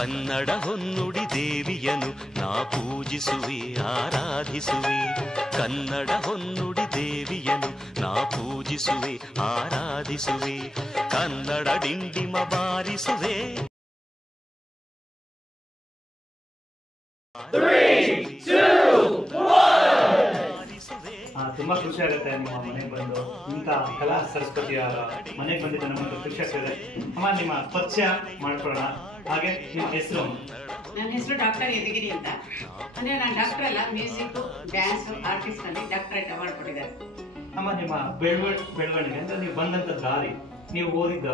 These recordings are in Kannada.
ಕನ್ನಡ ಹೊನ್ನುಡಿ ದೇವಿಯನು ನಾ ಪೂಜಿಸುವೆ ಆರಾಧಿಸುವೆ. ಕನ್ನಡ ಹೊನ್ನುಡಿ ದೇವಿಯನು ನಾ ಪೂಜಿಸುವೆ ಆರಾಧಿಸುವೆ. ಕನ್ನಡ ಡಿಂಡಿಮ ಬಾರಿಸುವೆ. ತುಂಬಾ ಖುಷಿ ಆಗುತ್ತೆ ನಿಮ್ಮ ಮನೆಗೆ ಬಂದು ಇಂಥ ಕಲಾ ಸರಸ್ವತಿಯವರ ಮನೆಗೆ ಬಂದಿದ್ದು ನಮಗೆ ಖುಷಿ ಆಗ್ತದೆ. ಅಮ್ಮ, ನಿಮ್ಮ ಪರಿಚಯ ಮಾಡ್ಕೊಳ್ಳೋಣ. ಹಾಗೆ ನಿಮ್ಮ ಹೆಸರು? ನನ್ನ ಹೆಸರು ಡಾಕ್ಟರ್ ಯದಗಿರಿ ಅಂತ. ಅಂದ್ರೆ ನಾನು ಡಾಕ್ಟರ್ ಅಲ್ಲ, ಮ್ಯೂಸಿಕ್ ಡ್ಯಾನ್ಸ್ ಆರ್ಟಿಸ್ಟ್ ನಲ್ಲಿ ಡಾಕ್ಟರೇಟ್ ಅವಾರ್ಡ್ ಕೊಟ್ಟಿದ್ದಾರೆ. ಅಮ್ಮ, ನಿಮ್ಮ ಬೆಳವಣಿಗೆ ಅಂದ್ರೆ ನೀವು ಬಂದಂತ ದಾರಿ, ನೀವು ಓದಿದ್ದ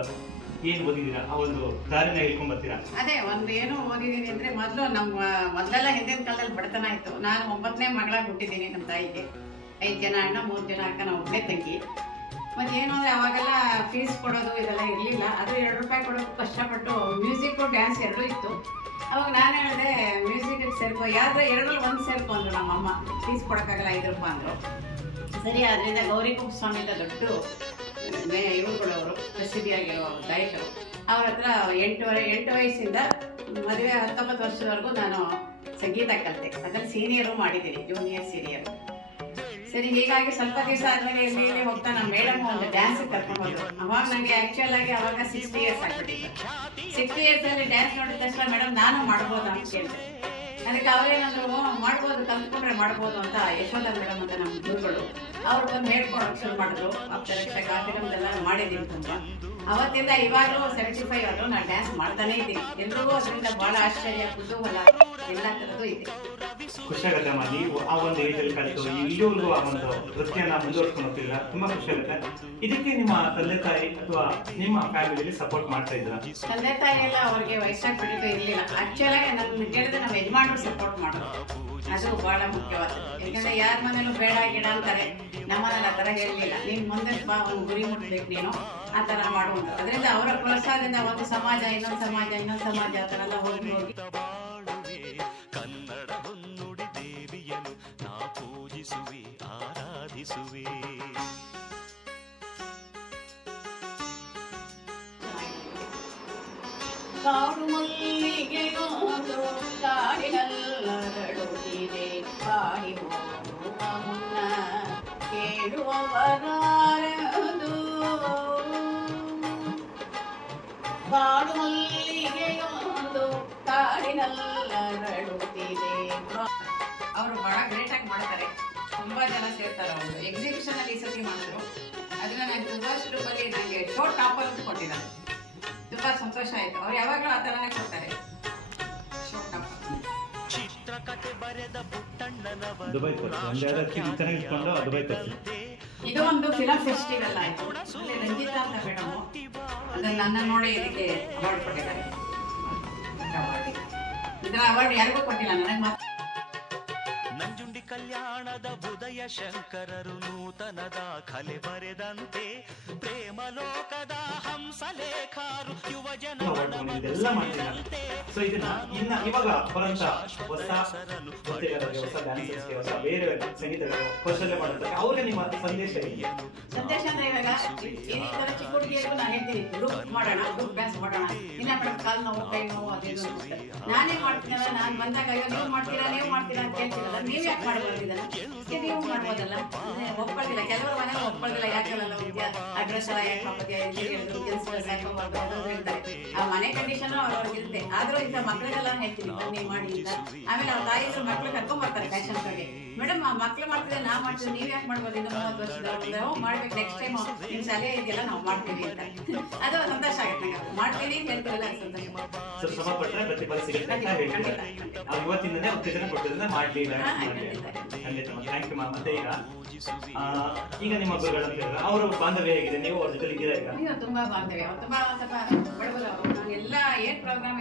ಏನ್ ಓದಿದ್ದೀರಾ ಆ ಒಂದು ದಾರಿನ ಹೇಳ್ಕೊಂಡ್ ಬರ್ತೀರಾ? ಅದೇ ಏನು ಓದಿದೀನಿ ಅಂದ್ರೆ ಮೊದಲೆಲ್ಲ ಹಿಂದಿನ ಕಾಲದಲ್ಲಿ ಬಡತನ ಇತ್ತು. ನಾನು 9ನೇ ಮಗಳಾಗಿ ಹುಟ್ಟಿದ್ದೀನಿ. ನಮ್ಮ ತಾಯಿಗೆ 5 ಜನ ಅಣ್ಣ 3 ಜನ ಅಕ್ಕ, ನಾವು ಒಬ್ಬನೇ ತಂಗಿ. ಮತ್ತೆ ಏನು ಅಂದ್ರೆ ಅವಾಗೆಲ್ಲ ಫೀಸ್ ಕೊಡೋದು ಇದೆಲ್ಲ ಇರ್ಲಿಲ್ಲ. ಅದು 2 ರೂಪಾಯಿ ಕೊಡೋದು ಕಷ್ಟಪಟ್ಟು ಮ್ಯೂಸಿಕ್ ಡ್ಯಾನ್ಸ್ ಎರಡೂ ಇತ್ತು. ಅವಾಗ ನಾನು ಹೇಳಿದೆ ಮ್ಯೂಸಿಕ್ ಸೇರ್ಕೊ, ಯಾವ್ದ್ರ 2ರಲ್ಲಿ 1 ಸೇರ್ಕೊ ಅಂದ್ರು ನಮ್ಮಮ್ಮ. ಫೀಸ್ ಕೊಡೋಕ್ಕಾಗಲ್ಲ 5 ರೂಪಾಯಿ ಅಂದ್ರು. ಸರಿ, ಅದರಿಂದ ಗೌರಿ ಕುಪ್ಪಸ್ವಾಮಿ ಅಂತ ದೊಡ್ಡ ಇವುಗಳವರು ಪ್ರಸಿದ್ಧಿಯಾಗಿರೋ ಗಾಯಕರು, ಅವ್ರ ಹತ್ರ 8 ವಯಸ್ಸಿಂದ ಮದುವೆ 19 ವರ್ಷದವರೆಗೂ ನಾನು ಸಂಗೀತ ಕಲಿತೆ. ಅದ್ರಲ್ಲಿ ಸೀನಿಯರು ಮಾಡಿದ್ದೀನಿ, ಜೂನಿಯರ್ ಸೀನಿಯರ್. ಸರಿ, ಹೀಗಾಗಿ ಸ್ವಲ್ಪ ದಿವಸ ಆದ್ಮೇಲೆ ಇಲ್ಲಿ ಹೋಗ್ತಾ ನಮ್ಮ ಮೇಡಮ್ ಒಂದು ಡ್ಯಾನ್ಸ್ ಕರ್ಕೊಂಡು ಹೋದ್ರು. ಅವಾಗ ನನಗೆ ಆಕ್ಚುಯಲ್ ಆಗಿ ಅವಾಗ 60 ಇಯರ್ಸ್ ಆಗ್ಬಿಟ್ಟಿತ್ತು. 60 ಇಯರ್ಸ್ ಅಲ್ಲಿ ಡ್ಯಾನ್ಸ್ ನೋಡಿದ ತಕ್ಷಣ ಮೇಡಮ್ ನಾನು ಮಾಡ್ಬೋದಾ ಅಂತ ಕೇಳಿದೆ. ಅದಕ್ಕೆ ಅವರೇನಾದ್ರು ಮಾಡ್ಬೋದು, ಕಲ್ತ್ಕೊಂಡ್ರೆ ಮಾಡ್ಬೋದು ಅಂತ ಯಶೋಧ ಮೇಡಮ್ ಅಂತ ನಮ್ಮ ಗುರುಗಳು ಅವ್ರು ಬಂದು ಹೇಳ್ಕೊಡೋಕೆ ಶುರು ಮಾಡಿದ್ರು. ಅಪ್ತರಕ್ಷ ಕಾರ್ಯಕ್ರಮದೆಲ್ಲ ಮಾಡಿದ್ದೀನಿ ತುಂಬಾ. ಅವತ್ತಿಂದ ಇವಾಗಲೂ 75 ಆದ್ರೂ ನಾನು ಡ್ಯಾನ್ಸ್ ಮಾಡ್ತಾನೆ ಇದ್ದೀನಿ. ಎಲ್ರಿಗೂ ಅದರಿಂದ ಬಹಳ ಆಶ್ಚರ್ಯ, ಕುತೂಹಲ ಎಲ್ಲ ತರದ್ದು ಇದೆ. ಖುಷಿ ಆಗುತ್ತೆ ಅಮ್ಮ, ನೀವು ಆ ಒಂದು ಏಜಲ್ಲಿ ಕಲಿತು ಇಲ್ಲಿವರೆಗೂ ಆ ಒಂದು ವೃತ್ತಿಯನ್ನ ಮುಂದುವರ್ಸ್ಕೊಂಡು ಹೋಗ್ತಿದ್ದೀರಾ. ತುಂಬಾ ಖುಷಿ ಆಗುತ್ತೆ. ಇದಕ್ಕೆ ನಿಮ್ಮ ತಂದೆ ತಾಯಿ ಅಥವಾ ನಿಮ್ಮ ಫ್ಯಾಮಿಲಿಯಲ್ಲಿ ಸಪೋರ್ಟ್ ಮಾಡ್ತಾ ಇದ್ದೀರಾ? ತಂದೆ ತಾಯಿ ಎಲ್ಲ ಅವ್ರಿಗೆ ವಯಸ್ಸಾಗ್ಬಿಟ್ಟಿದ್ದು ಇರ್ಲಿಲ್ಲ. ಆಕ್ಚುಲ್ ಆಗಿ ನಮ್ಗೆ ಕೇಳಿದ್ರೆ ನಮ್ಮ ಯಜಮಾನರು ಸಪೋರ್ಟ್ ಮಾಡೋದು, ಅದು ಬಹಳ ಮುಖ್ಯವಾದ. ಯಾಕಂದ್ರೆ ಯಾರ ಮನೇಲೂ ಬೇಡ ಗಿಡ ಅಂತಾರೆ, ನಮ್ಮನೇಲಿ ಆ ತರ ಹೇಳಲಿಲ್ಲ. ನೀನ್ ಮುಂದೆ ಬಾ, ಒಂದು ಗುರಿ ಮುಟ್ಬೇಕು ನೀನು, ಆ ತರ ಮಾಡುವಂತ. ಅದರಿಂದ ಅವರ ಪ್ರೋತ್ಸಾಹದಿಂದ ಒಂದು ಸಮಾಜ ಇನ್ನೊಂದು ಸಮಾಜ ಆ ತರ ಎಲ್ಲ ಹೋಗಿ ಕನ್ನಡ ಹೊನ್ನುಡಿ ದೇವಿಯನು ನಾ ಪೂಜಿಸುವೆ ಆರಾಧಿಸುವೆ. ಕಾಡು ಮಲ್ಲಿಗೆಯೊಂದು ಕಾಡಿನಲ್ಲರಡುತ್ತಿದೆ, ಕಾಡಿ ಹೋಗುವ ಮುನ್ನ ಕೇಳುವವರಾರದು. ಕಾಡು ಮಲ್ಲಿಗೆಯೊಂದು ಕಾಡಿನಲ್ಲರಡುತ್ತಿದೆ. ಅವರು ಬಹಳ ಗ್ರೇಟ್ ಆಗಿ ಮಾಡ್ತಾರೆ, ತುಂಬಾ ಜನ ಸೇರ್ತಾರೆ. ಅವರು ಎಕ್ಸಿಬಿಷನ್ ಅಲ್ಲಿ ಈ ಸತಿ ಮಾಡಿದ್ರು. ಅದನ್ನ ನಾನು ದುಬಾಸ್ ರೂಪಲ್ಲಿ ನನಗೆ ಶೋ ಟಾಪರ್ ಅಂತ ಕೊಟ್ಟಿದ್ದಾರೆ. ತುಂಬಾ ಸಂತೋಷ ಆಯ್ತು. ಅವ್ರು ಯಾವಾಗಲೂ ಆ ತರನೇ ಕೊಡ್ತಾರೆ. ಇದು ಒಂದು ಫಿಲಂ ಫೆಸ್ಟಿವಲ್ ಆಯ್ತು. ರಂಜಿತಾ ಅಂತ ಮೇಡಮ್ ಅದನ್ನ ನನ್ನ ನೋಡಿ ಇದಕ್ಕೆ ಅವಾರ್ಡ್ ಕೊಟ್ಟಿದ್ದಾರೆ. ಇದರ ಅವಾರ್ಡ್ ಯಾರಿಗೂ ಕೊಟ್ಟಿಲ್ಲ, ನನಗೆ ಮಾತ್ರ. ನಂಜುಂಡಿ ಕಲ್ಯಾಣದ ಉದಯ ಶಂಕರರು ನೂತನದ ಕಲೆ ಬರೆದಂತೆ, ಪ್ರೇಮ ಲೋಕದ ಹಂಸಲೇಖರು ಯುವ ಜನ ಮಾಡಿದಂತೆ. ಸೊ ಇದನ್ನ ಇವಾಗ ಹೊರಂತ ಹೊಸ ಬೇರೆ ಸಂಗೀತ ಕೌಶಲ್ಯ ಮಾಡುತ್ತೆ, ಅವ್ರಿಗೆ ನಿಮ್ಮ ಸಂದೇಶ ಸಂದೇಶ ಅಂದ್ರೆ ಇವಾಗ ಈ ತರ ಚಿಕ್ಕ ಹುಡುಗಿಯರಿಗೂ ನಾನು ಹೇಳ್ತೀನಿ, ಗ್ರೂಪ್ ಮಾಡೋಣ, ಗ್ರೂಪ್ ಡ್ಯಾನ್ಸ್ ಮಾಡೋಣ. ಇನ್ನ ಮೇಡಮ್ ಕಾಲು ನೋವು, ಕೈ ನೋವು, ಅದೇನು ನಾನೇ ಮಾಡ್ತೀನಲ್ಲ. ನಾನು ಬಂದಾಗ ಅಯ್ಯೋ ನೀವು ಮಾಡ್ತೀರಾ ಅಂತ ಕೇಳ್ತೀರಲ್ಲ, ನೀವ್ ಯಾಕೆ ಮಾಡಬಾರ್ದಿದ್ದಲ್ಲ, ನೀವು ಮಾಡ್ಬೋದಲ್ಲ. ಒಪ್ಪಳ್ದಿಲ್ಲ, ಕೆಲವರು ಮನೆಗೆ ಒಪ್ಪಳ್ದಿಲ್ಲ. ಯಾಕಲ್ಲ ಅಡ್ರೆಸ್ ಎಲ್ಲ ಯಾಕೆ ಹಾಕೋದ್ಯಾ, ಕೆಲ್ಸ ಹಾಕೋಬಾರ್ದು ಅದು ಹೇಳ್ತಾರೆ. ಆ ಮನೆ ಕಂಡೀಷನ್ ಅವ್ರವ್ರಿಗೆ ಇರುತ್ತೆ. ಆದ್ರೂ ಇಂಥ ಮಕ್ಳಿಗೆಲ್ಲ ಹೇಳ್ತೀನಿ ನೀವು ಮಾಡಿ ಅಂತ. ಆಮೇಲೆ ಅವ್ರ ತಾಯಿದ್ರು ಮಕ್ಳು ಕರ್ಕೊಂಡ್ ಬರ್ತಾರೆ ಫ್ಯಾಷನ್ ಶೋಗೆ. ಮೇಡಮ್ ಆ ಮಕ್ಳು ಮಾಡ್ತಿದ್ರೆ ನಾ ಮಾಡ್ತೀವಿ, ನೀವ್ ಯಾಕೆ ಮಾಡ್ಬೋದು, ಇನ್ನು 30 ವರ್ಷದ ಮಾಡ್ಬೇಕು, ನೆಕ್ಸ್ಟ್ ಟೈಮ್ ನಿಮ್ ಶಾಲೆ ಇದೆಲ್ಲ ನಾವು ಮಾಡ್ತೀವಿ ಅಂತ. ಅದು ಸಂತೋಷ ಆಗುತ್ತೆ ನಂಗೆ. ಮಾಡ್ತೀನಿ ಹೇಳ್ತಿರಲ್ಲ, ಸಂತೋಷ. ಇವತ್ತಿಂದನೇ ಉತ್ತೇಜನ ಕೊಟ್ಟಿರೋದ್ರಿಂದ ಮಾಡಲಿಲ್ಲ. ಮತ್ತೆ ಈಗ ನಿಮ್ಮ ಗುರುಗಳಂತ ಅವರ ಬಾಂಧವ್ಯ ಹೇಗಿದೆ? ನೀವು ಅವ್ರ ಜೊತೆ ಇದ್ದೀರಾ ಈಗ? ತುಂಬಾ ಬಾಂಧವ್ಯ, ತುಂಬಾ ಬಡಬಲ. ಎಲ್ಲ ಏನ್ ಪ್ರೋಗ್ರಾಮ್